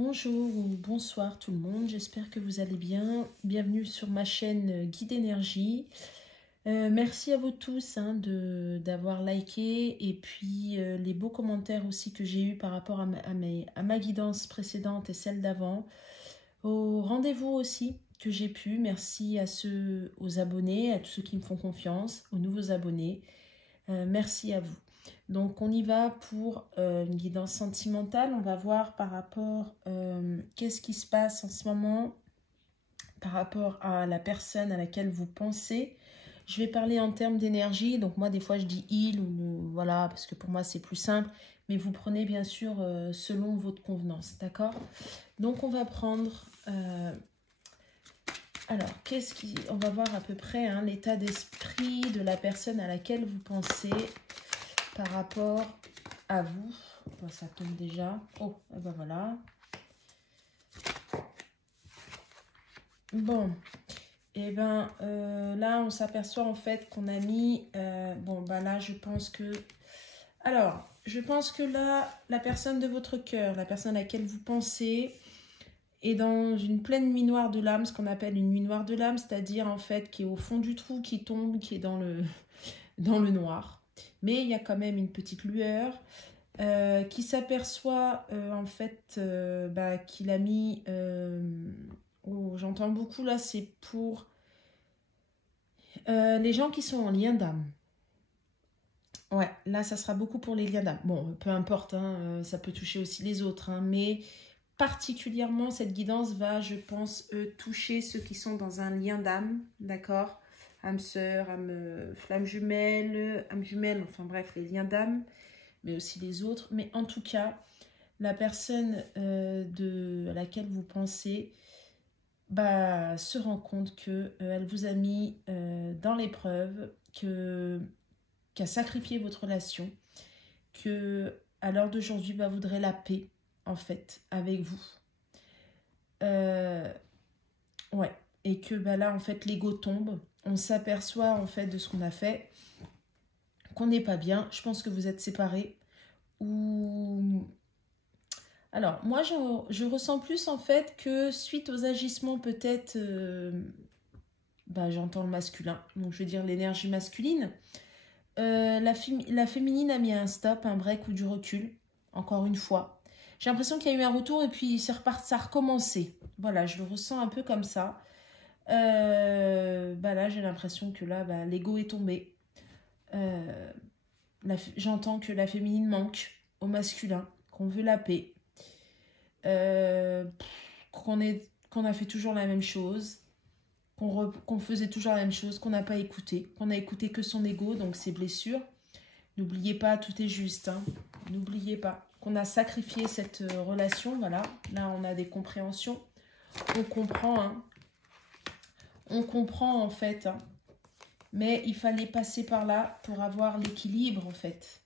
Bonjour ou bonsoir tout le monde, j'espère que vous allez bien. Bienvenue sur ma chaîne Guide Énergie. Merci à vous tous d'avoir liké et puis les beaux commentaires aussi que j'ai eu par rapport à ma guidance précédente et celle d'avant. Au rendez-vous aussi que j'ai pu, merci aux abonnés, à tous ceux qui me font confiance, aux nouveaux abonnés. Merci à vous. Donc on y va pour une guidance sentimentale. On va voir par rapport qu'est-ce qui se passe en ce moment par rapport à la personne à laquelle vous pensez. Je vais parler en termes d'énergie. Donc moi des fois je dis il ou voilà parce que pour moi c'est plus simple. Mais vous prenez bien sûr selon votre convenance, d'accord? Donc on va prendre... alors, on va voir à peu près l'état d'esprit de la personne à laquelle vous pensez par rapport à vous. Bon, ça tombe déjà. Oh, et ben voilà. Bon, et ben là, on s'aperçoit en fait qu'on a mis... bon, ben là, je pense que... Alors, je pense que là, la personne de votre cœur, la personne à laquelle vous pensez... est dans une pleine nuit noire de l'âme, ce qu'on appelle une nuit noire de l'âme, c'est-à-dire en fait qui est au fond du trou, qui tombe, qui est dans le noir. Mais il y a quand même une petite lueur qui s'aperçoit en fait qu'il a mis... oh, j'entends beaucoup là, c'est pour les gens qui sont en lien d'âme. Ouais, là ça sera beaucoup pour les liens d'âme. Bon, peu importe, ça peut toucher aussi les autres, mais... particulièrement, cette guidance va, je pense, toucher ceux qui sont dans un lien d'âme, d'accord? Âme sœur, flamme jumelle, âme jumelle, enfin bref, les liens d'âme, mais aussi les autres. Mais en tout cas, la personne à laquelle vous pensez se rend compte qu'elle vous a mis dans l'épreuve, qu'a sacrifié votre relation, qu'à l'heure d'aujourd'hui, voudrait la paix, en fait, avec vous. Ouais, et que là en fait l'ego tombe, on s'aperçoit en fait de ce qu'on a fait, qu'on n'est pas bien. Je pense que vous êtes séparés ou... Alors moi je ressens plus en fait que suite aux agissements peut-être j'entends le masculin, donc je veux dire l'énergie masculine, la féminine a mis un stop, un break ou du recul, encore une fois. J'ai l'impression qu'il y a eu un retour et puis ça a recommencé. Voilà, je le ressens un peu comme ça. Là j'ai l'impression que là l'ego est tombé. J'entends que la féminine manque au masculin, qu'on veut la paix, qu'on a fait toujours la même chose, qu'on faisait toujours la même chose, qu'on n'a pas écouté, qu'on a écouté que son ego, donc ses blessures. N'oubliez pas, tout est juste, n'oubliez pas qu'on a sacrifié cette relation. Voilà, là on a des compréhensions, on comprend, on comprend en fait, mais il fallait passer par là pour avoir l'équilibre en fait.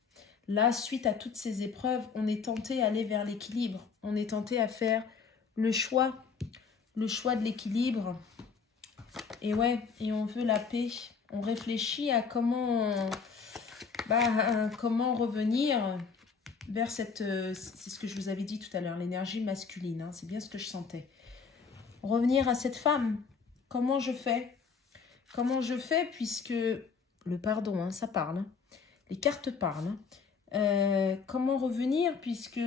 Là, suite à toutes ces épreuves, on est tenté d'aller vers l'équilibre. On est tenté à faire le choix de l'équilibre. Et ouais, et on veut la paix. On réfléchit à comment revenir vers cette... c'est ce que je vous avais dit tout à l'heure, l'énergie masculine. C'est bien ce que je sentais. Revenir à cette femme. Comment je fais ? Comment je fais puisque le pardon, ça parle. Les cartes parlent. Comment revenir puisque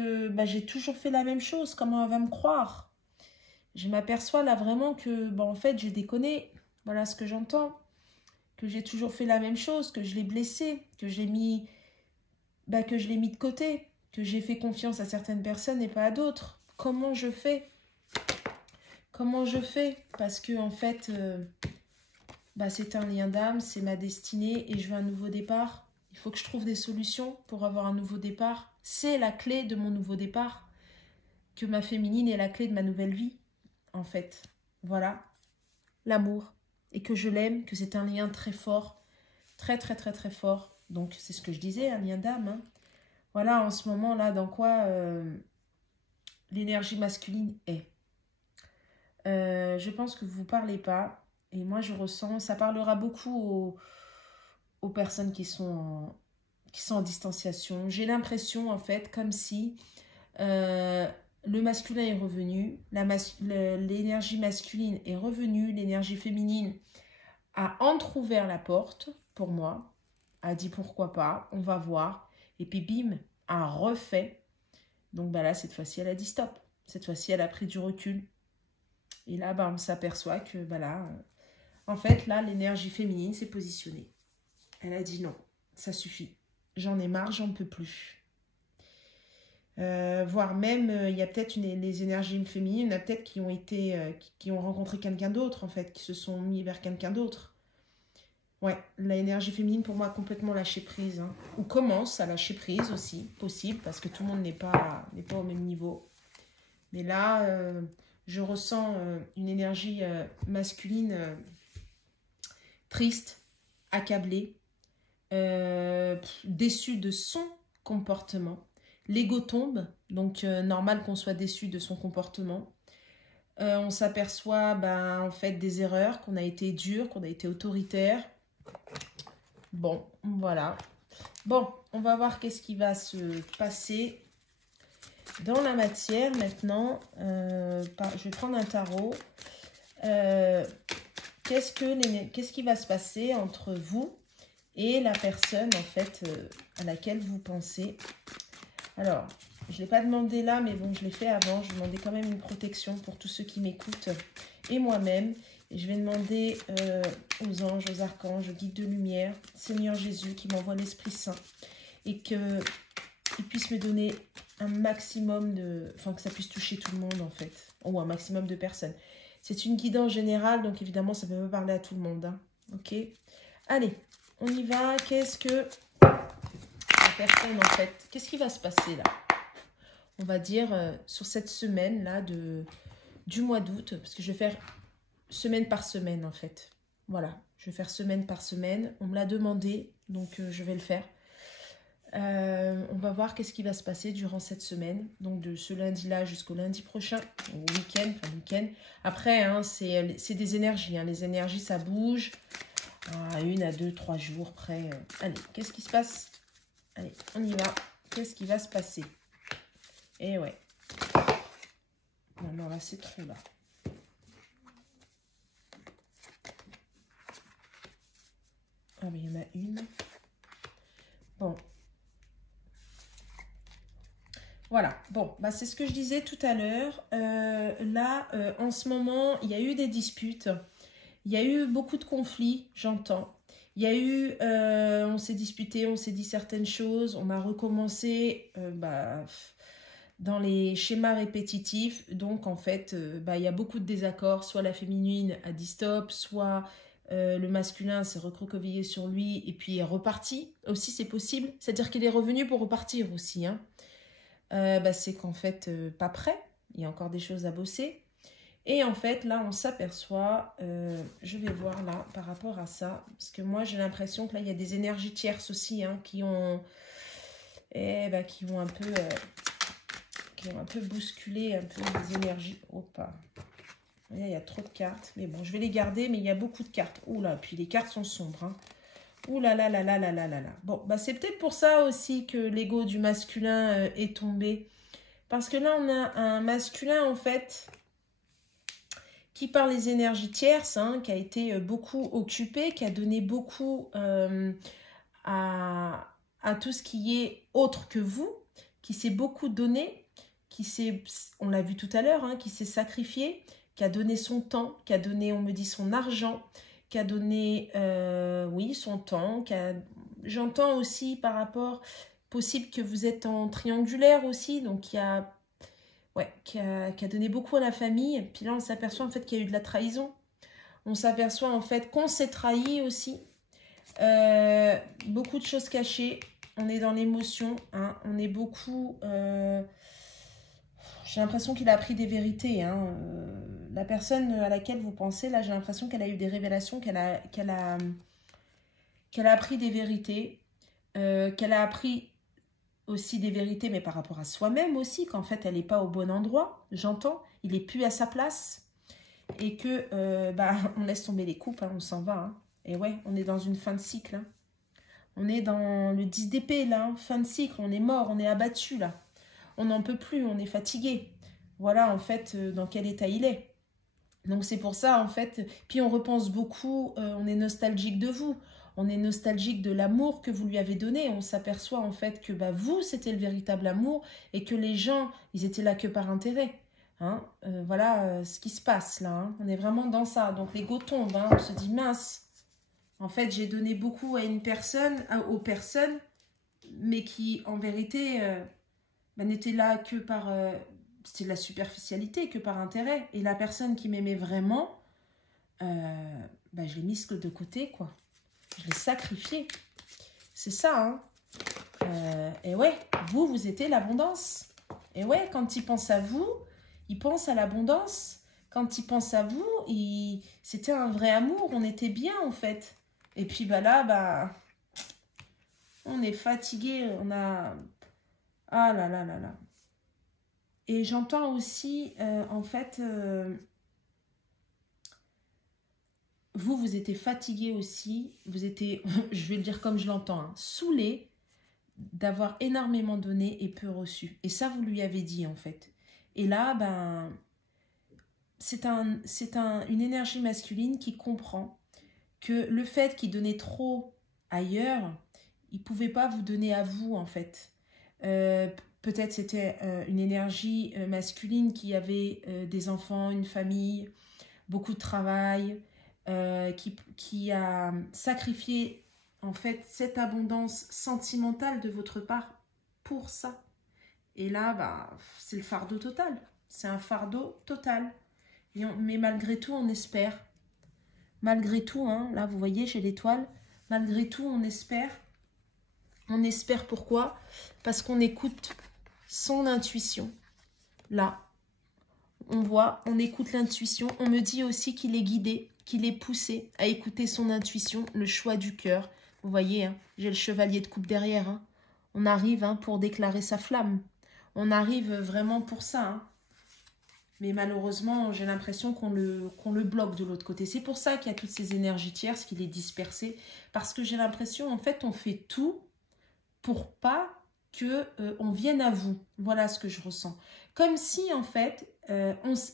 j'ai toujours fait la même chose. Comment elle va me croire? Je m'aperçois là vraiment que en fait j'ai déconné. Voilà ce que j'entends. Que j'ai toujours fait la même chose, que je l'ai blessé, que je l'ai mis de côté, que j'ai fait confiance à certaines personnes et pas à d'autres. Comment je fais? Comment je fais? Parce que en fait, c'est un lien d'âme, c'est ma destinée et je veux un nouveau départ. Il faut que je trouve des solutions pour avoir un nouveau départ. C'est la clé de mon nouveau départ. Que ma féminine est la clé de ma nouvelle vie, en fait. Voilà, l'amour. Et que je l'aime, que c'est un lien très fort. Très, très, très, très fort. Donc, c'est ce que je disais, un lien d'âme. Voilà, en ce moment-là, dans quoi l'énergie masculine est. Je pense que vous ne parlez pas. Et moi, je ressens, ça parlera beaucoup aux personnes qui sont en distanciation. J'ai l'impression, en fait, comme si le masculin est revenu, l'énergie masculine est revenue, l'énergie féminine a entrouvert la porte pour moi, a dit pourquoi pas, on va voir, et puis bim, a refait. Donc bah là, cette fois-ci, elle a dit stop. Cette fois-ci, elle a pris du recul. Et là, bah, on s'aperçoit que bah là, en fait, là, l'énergie féminine s'est positionnée. Elle a dit non, ça suffit. J'en ai marre, j'en peux plus. Voire même, il y a peut-être les énergies féminines, il y en a peut-être qui ont été, qui ont rencontré quelqu'un d'autre, en fait, qui se sont mis vers quelqu'un d'autre. Ouais, l'énergie féminine, pour moi, a complètement lâché prise. Hein. Ou commence à lâcher prise aussi, possible, parce que tout le monde n'est pas au même niveau. Mais là, je ressens une énergie masculine triste, accablée, déçue de son comportement. L'ego tombe, donc normal qu'on soit déçu de son comportement. On s'aperçoit en fait des erreurs, qu'on a été dur, qu'on a été autoritaire. Bon, voilà. Bon, on va voir qu'est-ce qui va se passer dans la matière maintenant. Je vais prendre un tarot. Qu'est-ce qui va se passer entre vous et la personne en fait à laquelle vous pensez? Alors, je ne l'ai pas demandé là, mais bon, je l'ai fait avant. Je demandais quand même une protection pour tous ceux qui m'écoutent et moi-même. Et je vais demander aux anges, aux archanges, aux guides de lumière, Seigneur Jésus, qui m'envoie l'Esprit Saint et qu'il puisse me donner un maximum de... Enfin, que ça puisse toucher tout le monde, en fait. Ou un maximum de personnes. C'est une guidance générale, donc évidemment, ça ne peut pas parler à tout le monde. Hein. Ok? Allez, on y va. Qu'est-ce que la personne, en fait... Qu'est-ce qui va se passer, là? On va dire, sur cette semaine-là du mois d'août, parce que je vais faire semaine par semaine, en fait. Voilà, je vais faire semaine par semaine. On me l'a demandé, donc je vais le faire. On va voir qu'est-ce qui va se passer durant cette semaine. Donc de ce lundi-là jusqu'au lundi prochain, au week-end, enfin week-end. Après, hein, c'est des énergies. Hein. Les énergies, ça bouge. À 1 à 2, 3 jours près. Allez, qu'est-ce qui se passe? Allez, on y va. Qu'est-ce qui va se passer? Eh ouais. Non, non, là, c'est trop, là. Ah, mais il y en a une. Bon. Voilà. Bon, bah, c'est ce que je disais tout à l'heure. Là, en ce moment, il y a eu des disputes. Il y a eu beaucoup de conflits, j'entends. Il y a eu, on s'est disputé, on s'est dit certaines choses. On a recommencé dans les schémas répétitifs. Donc, en fait, il y a beaucoup de désaccords. Soit la féminine a dit stop, soit... le masculin s'est recroquevillé sur lui et puis est reparti. Aussi, c'est possible. C'est-à-dire qu'il est revenu pour repartir aussi. Hein. C'est qu'en fait, pas prêt. Il y a encore des choses à bosser. Et en fait, là, on s'aperçoit, je vais voir là, par rapport à ça, parce que moi, j'ai l'impression que là, il y a des énergies tierces aussi, hein, qui ont un peu bousculé un peu les énergies. Opa. Il y a trop de cartes, mais bon, je vais les garder, mais il y a beaucoup de cartes. Ouh là, puis les cartes sont sombres. Hein. Ouh là là là là là là là là. Bon, c'est peut-être pour ça aussi que l'ego du masculin est tombé. Parce que là, on a un masculin, en fait, qui par les énergies tierces, hein, qui a été beaucoup occupé, qui a donné beaucoup à tout ce qui est autre que vous, qui s'est beaucoup donné, on l'a vu tout à l'heure, hein, qui s'est sacrifié, qui a donné son temps, qui a donné, on me dit, son argent, qui a donné, son temps, j'entends aussi par rapport, possible que vous êtes en triangulaire aussi, donc qui a donné beaucoup à la famille, puis là on s'aperçoit en fait qu'il y a eu de la trahison, on s'aperçoit en fait qu'on s'est trahi aussi, beaucoup de choses cachées, on est dans l'émotion, hein, on est beaucoup... J'ai l'impression qu'il a appris des vérités. Hein. La personne à laquelle vous pensez, là, j'ai l'impression qu'elle a eu des révélations, qu'elle a appris des vérités, qu'elle a appris aussi des vérités, mais par rapport à soi-même aussi, qu'en fait, elle n'est pas au bon endroit, j'entends, il n'est plus à sa place, et que, on laisse tomber les coupes, hein, on s'en va. Hein. Et ouais, on est dans une fin de cycle. Hein. On est dans le 10 d'épée, là, hein, fin de cycle, on est mort, on est abattu, là. On n'en peut plus, on est fatigué. voilà, en fait, dans quel état il est. Donc c'est pour ça, en fait, puis on repense beaucoup, on est nostalgique de vous, on est nostalgique de l'amour que vous lui avez donné, on s'aperçoit en fait que bah, vous, c'était le véritable amour, et que les gens, ils étaient là que par intérêt. Hein. Voilà ce qui se passe là, hein. On est vraiment dans ça, donc l'ego tombe, hein. On se dit mince, en fait j'ai donné beaucoup à une personne, aux personnes, mais qui en vérité bah, n'étaient là que par... c'était de la superficialité, que par intérêt. Et la personne qui m'aimait vraiment, bah, je l'ai mise de côté, quoi. Je l'ai sacrifiée. C'est ça, hein. Et ouais, vous, vous étiez l'abondance. Et ouais, quand il pense à vous, il pense à l'abondance. Quand il pense à vous, c'était un vrai amour. On était bien, en fait. Et puis, bah là, bah, on est fatigué. On a... Ah là là là là. Et j'entends aussi, en fait, vous étiez fatigué aussi, vous étiez, je vais le dire comme je l'entends, hein, saoulé d'avoir énormément donné et peu reçu. Et ça, vous lui avez dit, en fait. Et là, ben, une énergie masculine qui comprend que le fait qu'il donnait trop ailleurs, il ne pouvait pas vous donner à vous, en fait. Peut-être c'était une énergie masculine qui avait des enfants, une famille, beaucoup de travail, qui a sacrifié en fait cette abondance sentimentale de votre part pour ça. Et là, bah, c'est le fardeau total. C'est un fardeau total. Mais malgré tout, on espère. Malgré tout, hein, là, vous voyez, j'ai l'étoile. Malgré tout, on espère. On espère pourquoi? Parce qu'on écoute son intuition. Là, on voit, on écoute l'intuition. On me dit aussi qu'il est guidé, qu'il est poussé à écouter son intuition, le choix du cœur. Vous voyez, hein, j'ai le chevalier de coupe derrière. Hein. On arrive hein, pour déclarer sa flamme. On arrive vraiment pour ça. Hein. Mais malheureusement, j'ai l'impression qu'on le bloque de l'autre côté. C'est pour ça qu'il y a toutes ces énergies tierces, qu'il est dispersé. Parce que j'ai l'impression, en fait, on fait tout pour pas que on vienne à vous. Voilà ce que je ressens. Comme si, en fait,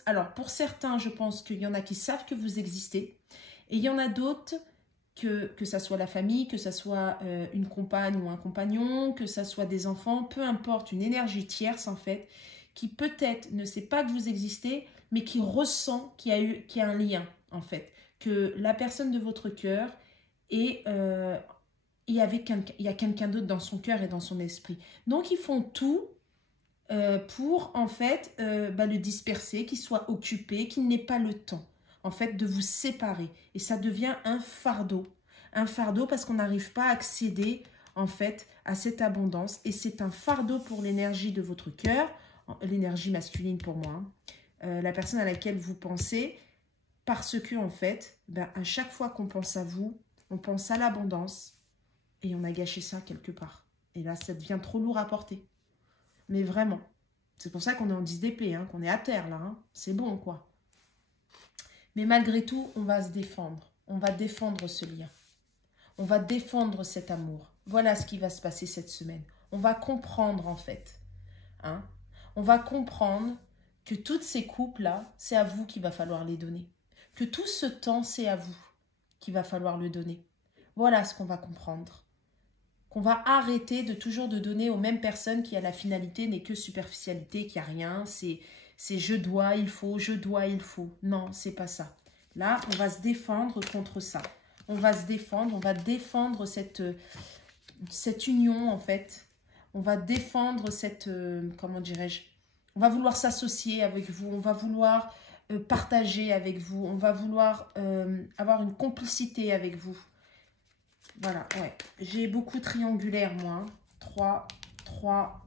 alors pour certains, je pense qu'il y en a qui savent que vous existez. Et il y en a d'autres, que ça soit la famille, que ça soit une compagne ou un compagnon, que ça soit des enfants, peu importe, une énergie tierce, en fait, qui peut-être ne sait pas que vous existez, mais qui ressent qu'il y a un lien, en fait. Que la personne de votre cœur est... il y a quelqu'un d'autre dans son cœur et dans son esprit. Donc, ils font tout pour, en fait, le disperser, qu'il soit occupé, qu'il n'ait pas le temps, en fait, de vous séparer. Et ça devient un fardeau. Un fardeau parce qu'on n'arrive pas à accéder, en fait, à cette abondance. Et c'est un fardeau pour l'énergie de votre cœur, l'énergie masculine pour moi, hein, la personne à laquelle vous pensez, parce que, en fait, à chaque fois qu'on pense à vous, on pense à l'abondance, et on a gâché ça quelque part. Et là, ça devient trop lourd à porter. Mais vraiment. C'est pour ça qu'on est en 10 d'épée, hein, qu'on est à terre, là. Hein. C'est bon, quoi. Mais malgré tout, on va se défendre. On va défendre ce lien. On va défendre cet amour. Voilà ce qui va se passer cette semaine. On va comprendre, en fait. Hein. On va comprendre que toutes ces coupes-là, c'est à vous qu'il va falloir les donner. Que tout ce temps, c'est à vous qu'il va falloir le donner. Voilà ce qu'on va comprendre. Qu'on va arrêter de toujours de donner aux mêmes personnes qui à la finalité n'est que superficialité, qui a rien, c'est je dois, il faut, je dois, il faut. Non, c'est pas ça. Là, on va se défendre contre ça. On va se défendre, on va défendre cette union en fait. On va défendre cette, comment dirais-je, on va vouloir s'associer avec vous, on va vouloir partager avec vous, on va vouloir avoir une complicité avec vous. Voilà, ouais. J'ai beaucoup triangulaire, moi. 3, 3.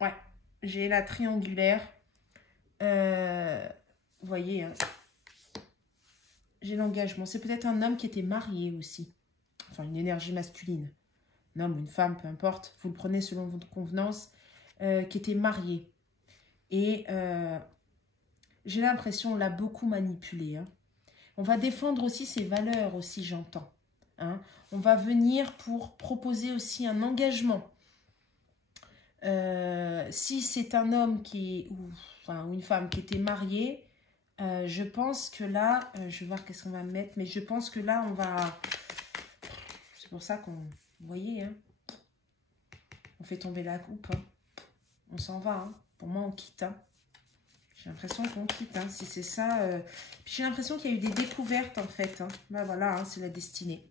Ouais, j'ai la triangulaire. Vous voyez, hein. J'ai l'engagement. C'est peut-être un homme qui était marié aussi. Enfin, une énergie masculine. Un homme ou une femme, peu importe. Vous le prenez selon votre convenance. Qui était marié. Et j'ai l'impression, on l'a beaucoup manipulé. Hein. On va défendre aussi ses valeurs, aussi, j'entends. Hein. On va venir pour proposer aussi un engagement. Si c'est un homme ou une femme qui était mariée, je pense que là, je vais voir qu'est-ce qu'on va mettre, mais je pense que là, on va... C'est pour ça qu'on... Vous voyez, hein, on fait tomber la coupe, hein. On s'en va, hein. Pour moi, on quitte, hein. J'ai l'impression qu'on quitte, hein. Si c'est ça... Puis j'ai l'impression qu'il y a eu des découvertes, en fait, hein. Ben voilà, hein, c'est la destinée.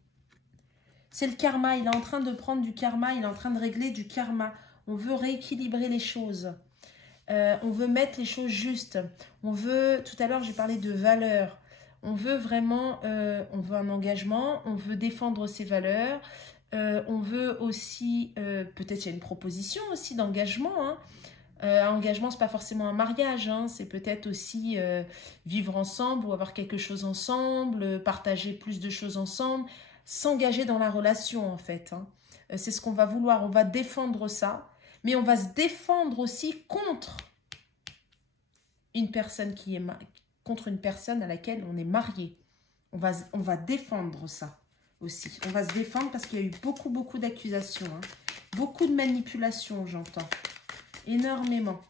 C'est le karma, il est en train de prendre du karma, il est en train de régler du karma. On veut rééquilibrer les choses. On veut mettre les choses justes. On veut, tout à l'heure j'ai parlé de valeurs. On veut vraiment, on veut un engagement, on veut défendre ses valeurs. On veut aussi, peut-être il y a une proposition aussi d'engagement. Hein. Un engagement, ce n'est pas forcément un mariage. Hein. C'est peut-être aussi vivre ensemble ou avoir quelque chose ensemble, partager plus de choses ensemble, s'engager dans la relation en fait. Hein. C'est ce qu'on va vouloir. On va défendre ça. Mais on va se défendre aussi contre une personne contre une personne à laquelle on est marié. On va défendre ça aussi. On va se défendre parce qu'il y a eu beaucoup d'accusations. Hein. Beaucoup de manipulations, j'entends. Énormément.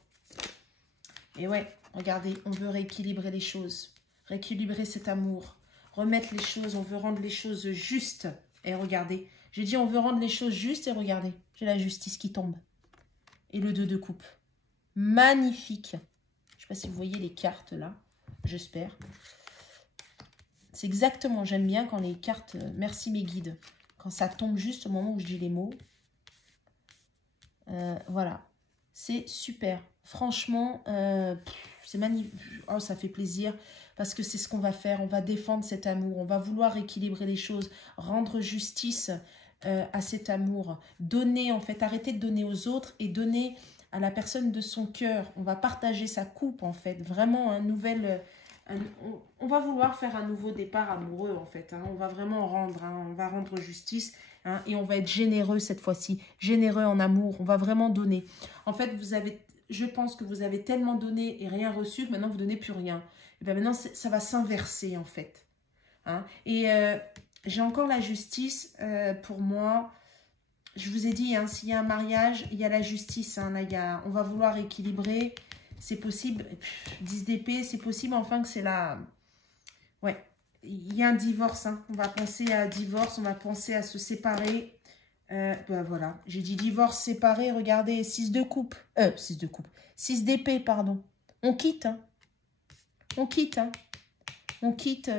Et ouais, regardez, on veut rééquilibrer les choses. Rééquilibrer cet amour. Remettre les choses, on veut rendre les choses justes. Et regardez, j'ai dit on veut rendre les choses justes et regardez, j'ai la justice qui tombe. Et le 2 de coupe. Magnifique. Je ne sais pas si vous voyez les cartes là. J'espère. C'est exactement, j'aime bien quand les cartes, merci mes guides, quand ça tombe juste au moment où je dis les mots. Voilà. C'est super. Franchement, c'est magnifique. Oh, ça fait plaisir parce que c'est ce qu'on va faire. On va défendre cet amour. On va vouloir équilibrer les choses, rendre justice à cet amour, donner en fait, arrêter de donner aux autres et donner à la personne de son cœur. On va partager sa coupe en fait, vraiment on va vouloir faire un nouveau départ amoureux en fait, hein. On va vraiment rendre, hein, on va rendre justice, hein, et on va être généreux cette fois-ci, généreux en amour, on va vraiment donner. En fait, je pense que vous avez tellement donné et rien reçu que maintenant vous ne donnez plus rien. Et bien maintenant ça va s'inverser en fait, hein. Et j'ai encore la justice pour moi. Je vous ai dit, hein, s'il y a un mariage, il y a la justice. Hein, là, on va vouloir équilibrer. C'est possible. 10 d'épée, c'est possible enfin que c'est la... Ouais, il y a un divorce. Hein. On va penser à un divorce, on va penser à se séparer. Ben voilà, j'ai dit divorce, séparé. Regardez, 6 de coupe. 6 d'épée, pardon. On quitte. Hein. On quitte. Hein. On quitte...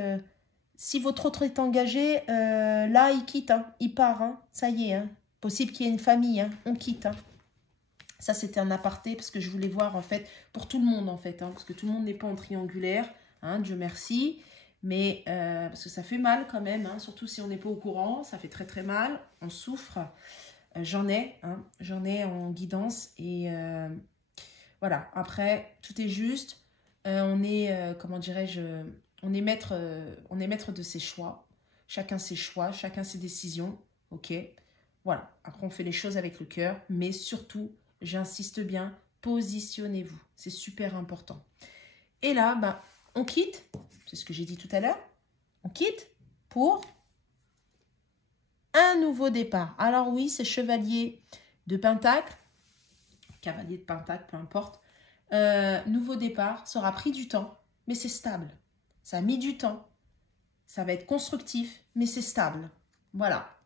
Si votre autre est engagé, là, il quitte, hein, il part, hein, ça y est. Hein. Possible qu'il y ait une famille, hein, on quitte. Hein. Ça, c'était un aparté parce que je voulais voir, en fait, pour tout le monde, en fait. Hein, parce que tout le monde n'est pas en triangulaire, hein, Dieu merci. Mais, parce que ça fait mal quand même, hein, surtout si on n'est pas au courant, ça fait très mal, on souffre. J'en ai en guidance. Et voilà, après, tout est juste. On est, comment dirais-je... On est maître de ses choix. Chacun ses choix, chacun ses décisions. Ok. Voilà. Après, on fait les choses avec le cœur. Mais surtout, j'insiste bien, positionnez-vous. C'est super important. Et là, bah, on quitte. C'est ce que j'ai dit tout à l'heure. On quitte pour un nouveau départ. Alors oui, c'est chevalier de Pentacle. Cavalier de Pentacle, peu importe. Nouveau départ. Ça aura pris du temps, mais c'est stable. Ça a mis du temps, ça va être constructif, mais c'est stable. Voilà,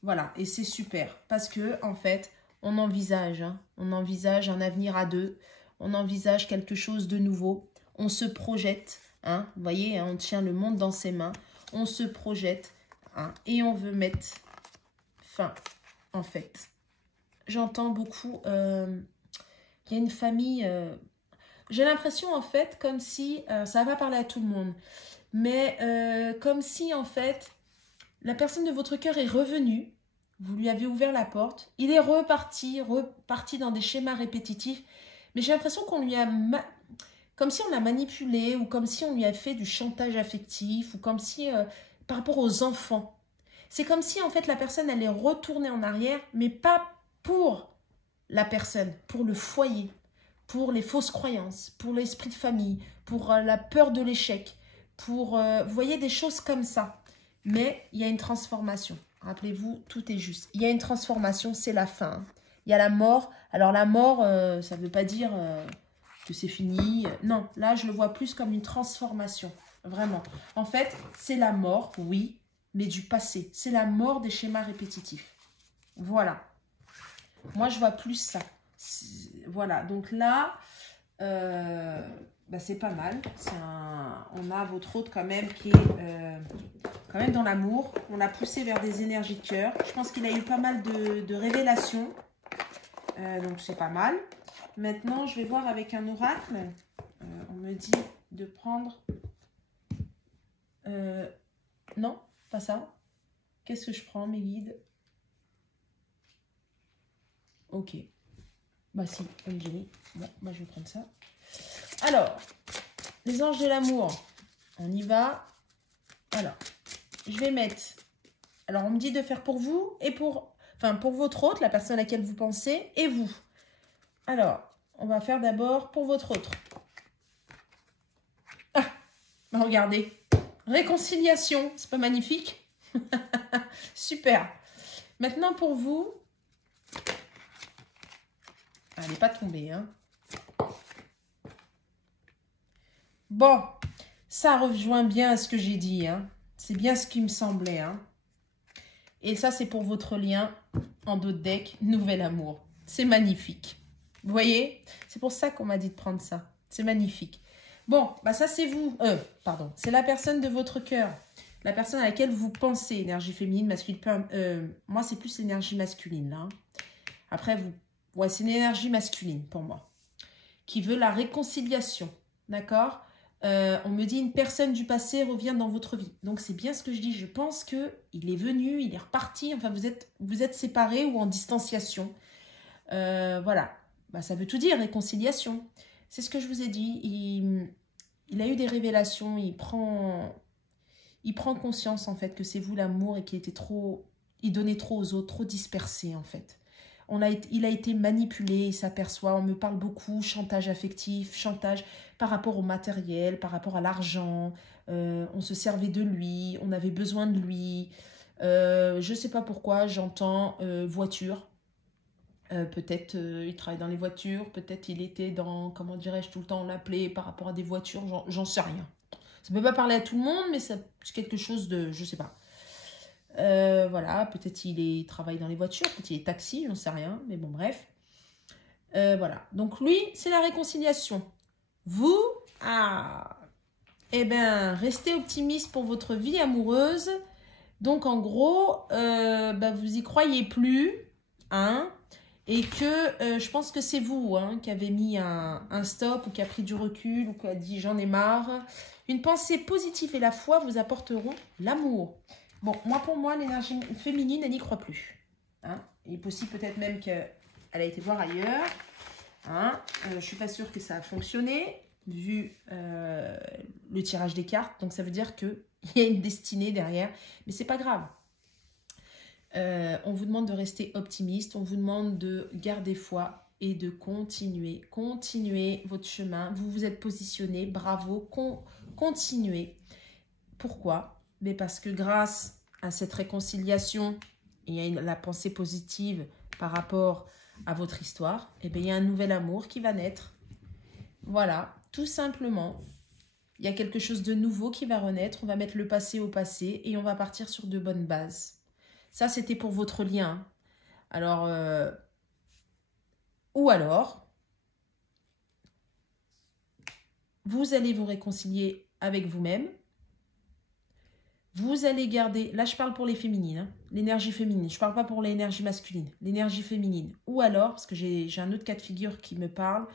voilà, et c'est super parce que en fait, on envisage un avenir à deux, on envisage quelque chose de nouveau, on se projette, hein, vous voyez, hein, on tient le monde dans ses mains, on se projette, hein, et on veut mettre fin, en fait. J'entends beaucoup, il y a une famille... J'ai l'impression, en fait, comme si... ça va pas parler à tout le monde. Mais comme si, en fait, la personne de votre cœur est revenue. Vous lui avez ouvert la porte. Il est reparti dans des schémas répétitifs. Mais j'ai l'impression qu'on lui a... Comme si on l'a manipulé, ou comme si on lui a fait du chantage affectif, ou comme si... par rapport aux enfants. C'est comme si, en fait, la personne, elle est retournée en arrière, mais pas pour la personne, pour le foyer. Pour les fausses croyances, pour l'esprit de famille, pour la peur de l'échec, pour, vous voyez, des choses comme ça. Mais il y a une transformation. Rappelez-vous, tout est juste. Il y a une transformation, c'est la fin. Il y a la mort. Alors la mort, ça ne veut pas dire que c'est fini. Non, là, je le vois plus comme une transformation. Vraiment. En fait, c'est la mort, oui, mais du passé. C'est la mort des schémas répétitifs. Voilà. Moi, je vois plus ça. Voilà. Donc là, bah, c'est pas mal. On a votre hôte quand même qui est quand même dans l'amour. On l'a poussé vers des énergies de cœur. Je pense qu'il a eu pas mal de révélations. Donc, c'est pas mal. Maintenant, je vais voir avec un oracle. On me dit de prendre... non, pas ça. Qu'est-ce que je prends, mes guides? Ok. Bah si, Angélie. Bon, moi je vais prendre ça. Alors, les anges de l'amour. On y va. Alors, je vais mettre... Alors, on me dit de faire pour vous et pour... Enfin, pour votre hôte, la personne à laquelle vous pensez, et vous. Alors, on va faire d'abord pour votre autre. Ah, regardez. Réconciliation. C'est pas magnifique? Super. Maintenant, pour vous... Elle n'est pas tombée, hein. Bon, ça rejoint bien à ce que j'ai dit, hein. C'est bien ce qui me semblait, hein. Et ça, c'est pour votre lien en dos de deck, nouvel amour. C'est magnifique. Vous voyez? C'est pour ça qu'on m'a dit de prendre ça. C'est magnifique. Bon, bah ça, c'est vous. Pardon. C'est la personne de votre cœur. La personne à laquelle vous pensez, énergie féminine, masculine. Moi, c'est plus l'énergie masculine, là. Après, vous... Ouais, c'est une énergie masculine pour moi. Qui veut la réconciliation. D'accord? On me dit une personne du passé revient dans votre vie. Donc, c'est bien ce que je dis. Je pense qu'il est venu, il est reparti. Enfin, vous êtes séparés ou en distanciation. Voilà. Bah, ça veut tout dire, réconciliation. C'est ce que je vous ai dit. Il a eu des révélations. Il prend conscience, en fait, que c'est vous l'amour et qu'il était trop... Il donnait trop aux autres, trop dispersé, en fait. Il a été manipulé, il s'aperçoit, on me parle beaucoup, chantage affectif, chantage par rapport au matériel, par rapport à l'argent, on se servait de lui, on avait besoin de lui, je ne sais pas pourquoi, j'entends voiture, peut-être il travaille dans les voitures, peut-être il était dans, comment dirais-je, tout le temps on l'appelait par rapport à des voitures, j'en sais rien. Ça ne peut pas parler à tout le monde, mais c'est quelque chose de, je ne sais pas. Voilà, peut-être il travaille dans les voitures, peut-être il est taxi, j'en sais rien, mais bon, bref. Voilà, donc lui, c'est la réconciliation. Vous, eh bien, restez optimiste pour votre vie amoureuse. Donc, en gros, bah, vous y croyez plus, hein, et que je pense que c'est vous hein, qui avez mis un stop ou qui a pris du recul ou qui a dit j'en ai marre. Une pensée positive et la foi vous apporteront l'amour. Bon, pour moi, l'énergie féminine, elle n'y croit plus. Hein. Il est possible peut-être même qu'elle a été voir ailleurs. Hein. Je ne suis pas sûre que ça a fonctionné, vu le tirage des cartes. Donc, ça veut dire qu'il y a une destinée derrière. Mais ce n'est pas grave. On vous demande de rester optimiste. On vous demande de garder foi et de continuer. Continuez votre chemin. Vous vous êtes positionné. Bravo. Continuez. Pourquoi ? Mais parce que grâce à cette réconciliation et à la pensée positive par rapport à votre histoire, eh bien, il y a un nouvel amour qui va naître. Voilà, tout simplement. Il y a quelque chose de nouveau qui va renaître. On va mettre le passé au passé et on va partir sur de bonnes bases. Ça, c'était pour votre lien. Alors, ou alors, vous allez vous réconcilier avec vous-même. Vous allez garder, là je parle pour les féminines, hein, l'énergie féminine, je ne parle pas pour l'énergie masculine, l'énergie féminine. Ou alors, parce que j'ai un autre cas de figure qui me parle,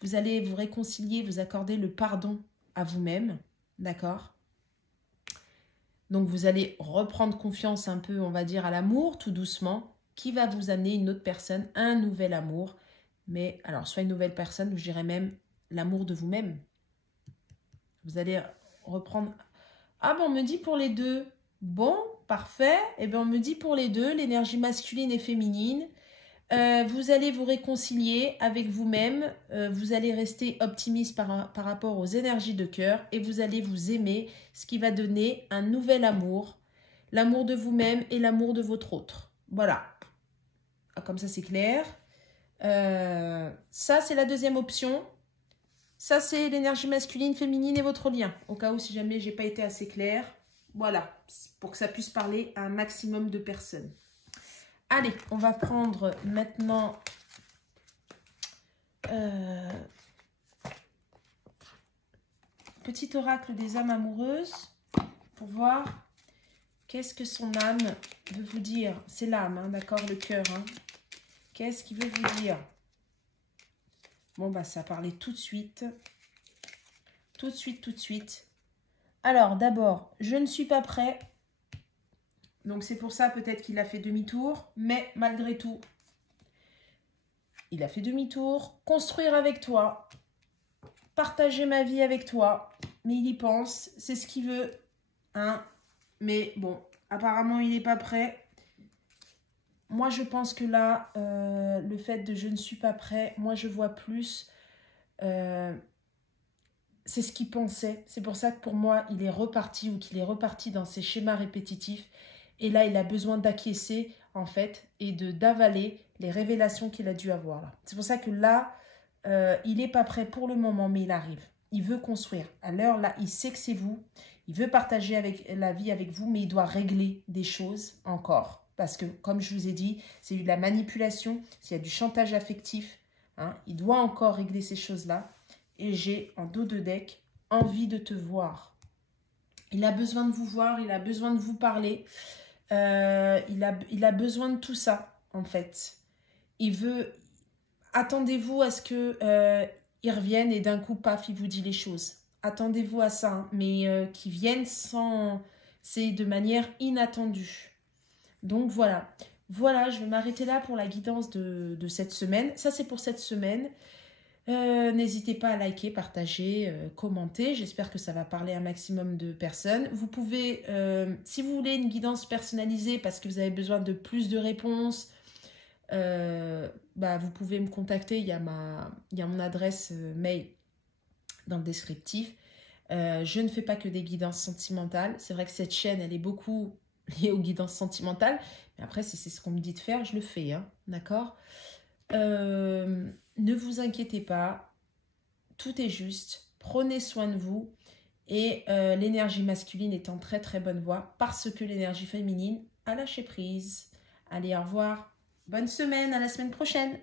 vous allez vous réconcilier, vous accorder le pardon à vous-même, d'accord? Donc vous allez reprendre confiance un peu, on va dire, à l'amour, tout doucement, qui va vous amener une autre personne, un nouvel amour. Mais alors, soit une nouvelle personne, ou je dirais même l'amour de vous-même. Vous allez reprendre... Ah ben on me dit pour les deux. Bon, parfait. Et ben on me dit pour les deux, l'énergie masculine et féminine. Vous allez vous réconcilier avec vous-même. Vous allez rester optimiste par rapport aux énergies de cœur. Et vous allez vous aimer, ce qui va donner un nouvel amour. L'amour de vous-même et l'amour de votre autre. Voilà. Comme ça, c'est clair. Ça, c'est la deuxième option. Ça, c'est l'énergie masculine, féminine et votre lien. Au cas où, si jamais j'ai pas été assez claire. Voilà, pour que ça puisse parler à un maximum de personnes. Allez, on va prendre maintenant petit oracle des âmes amoureuses pour voir qu'est-ce que son âme veut vous dire. C'est l'âme, hein, d'accord, le cœur. Hein. Qu'est-ce qu'il veut vous dire? Bon, bah, ça a parlé tout de suite. Tout de suite, tout de suite. Alors, d'abord, je ne suis pas prêt. Donc, c'est pour ça peut-être qu'il a fait demi-tour. Mais malgré tout, il a fait demi-tour. Construire avec toi. Partager ma vie avec toi. Mais il y pense. C'est ce qu'il veut. Hein. Mais bon, apparemment, il n'est pas prêt. Moi, je pense que là, le fait de je ne suis pas prêt, moi, je vois plus... c'est ce qu'il pensait. C'est pour ça que pour moi, il est reparti ou qu'il est reparti dans ses schémas répétitifs. Et là, il a besoin d'acquiescer, en fait, et d'avaler les révélations qu'il a dû avoir. C'est pour ça que là, il n'est pas prêt pour le moment, mais il arrive. Il veut construire. À l'heure, là, il sait que c'est vous. Il veut partager la vie avec vous, mais il doit régler des choses encore. Parce que, comme je vous ai dit, c'est de la manipulation, s'il y a du chantage affectif, hein, il doit encore régler ces choses-là. Et j'ai, en dos de deck, envie de te voir. Il a besoin de vous voir, il a besoin de vous parler. Il a besoin de tout ça, en fait. Il veut... Attendez-vous à ce que il revienne et d'un coup, paf, il vous dit les choses. Attendez-vous à ça, hein, mais qu'il vienne sans... C'est de manière inattendue. Donc, voilà. Voilà, je vais m'arrêter là pour la guidance de cette semaine. Ça, c'est pour cette semaine. N'hésitez pas à liker, partager, commenter. J'espère que ça va parler à un maximum de personnes. Vous pouvez, si vous voulez une guidance personnalisée parce que vous avez besoin de plus de réponses, vous pouvez me contacter. Il y a mon adresse mail dans le descriptif. Je ne fais pas que des guidances sentimentales. C'est vrai que cette chaîne, elle est beaucoup liée aux guidances sentimentales. Mais après, si c'est ce qu'on me dit de faire, je le fais. Hein, d'accord ? Ne vous inquiétez pas, tout est juste, prenez soin de vous et l'énergie masculine est en très très bonne voie parce que l'énergie féminine a lâché prise. Allez, au revoir, bonne semaine, à la semaine prochaine.